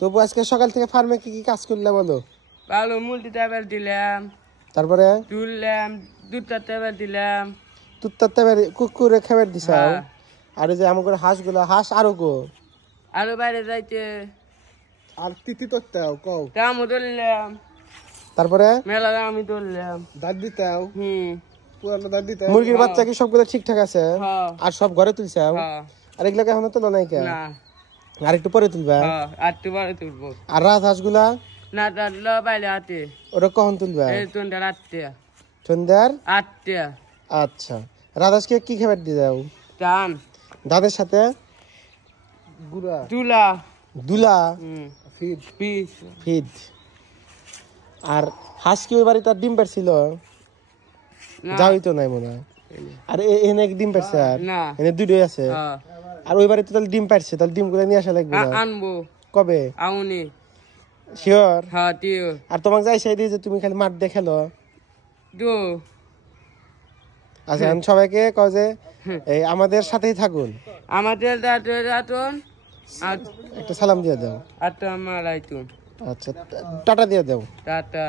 তবু আজকে সকাল থেকে ফার্মে কি কি কাজ করলে বলো? ভালো মুলটি ট্যাবলেট দিলাম, তারপরে তুললাম, দুধটা ট্যাবলেট দিলাম, তুত্তার কুকুরে খাবার দিছাও। আর এই যে আমাদের হাঁসগুলো, হাঁস আরো গো আরো বাইরে যাইতে আর তিতি তোরতাও কও। দামও ধরলাম, তারপরে মেলা আমি ধরলাম, দাঁত দিতাও। পুরানো দাঁত দিতাও। মুরগির বাচ্চা কি সবগুলো ঠিকঠাক আছে? আর সব ঘরে তুলছাও? আর এগুলোকে এখনো তোলা নাই কে? না, আর একটু পরে তুলবা? আর একটু পরে তুলবো। আর রাজহাঁসগুলা না দাঁড়লো বাইরে হাতে, ওরা কখন তুলবা? এই তোনটা রাত্রে সন্ধ্যার 8টা। আচ্ছা, রাজহাঁসকে কি খাবার দিয়ে দাও? টান দাঁতের সাথে গুড়া তুলা দুলা ফিড ফিড ফিড। আর হাঁস কি ওই বাড়িতে ডিম পারছিল? যাওই তো নাই মনে হয়। আর এনে ডিম পারছে? আর এনে দুটোই আছে। আর ওই বাড়িতে তাহলে ডিম পারছে, তাহলে ডিম গুলো নিয়ে আসা লাগবে। আনবো কবে? আউনি শিওর? হ্যাঁ দিও। আর তোমাকে যাই সেই দিয়ে যে তুমি খালি মাঠ দেখালো দো। আচ্ছা, আমি সবাইকে কও যে এই আমাদের সাথেই থাকুন। আমাদের দাঁতন একটা সালাম দিয়ে দাও। আসসালামু আলাইকুম। আচ্ছা, টাটা দিয়ে দাও। টাটা।